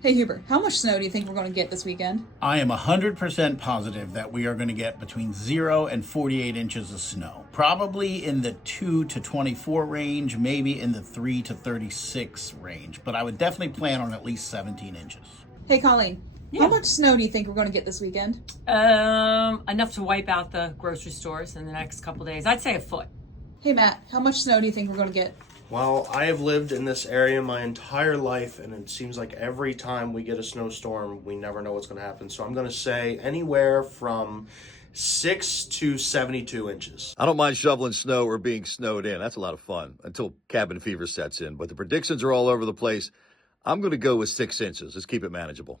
Hey Huber, how much snow do you think we're going to get this weekend? I am 100% positive that we are going to get between 0 and 48 inches of snow. Probably in the 2 to 24 range, maybe in the 3 to 36 range, but I would definitely plan on at least 17 inches. Hey Colleen, Yeah. how much snow do you think we're going to get this weekend? Enough to wipe out the grocery stores in the next couple days. I'd say a foot. Hey Matt, how much snow do you think we're going to get? Well, I have lived in this area my entire life, and it seems like every time we get a snowstorm, we never know what's going to happen. So I'm going to say anywhere from 6 to 72 inches. I don't mind shoveling snow or being snowed in. That's a lot of fun until cabin fever sets in. But the predictions are all over the place. I'm going to go with 6 inches. Let's keep it manageable.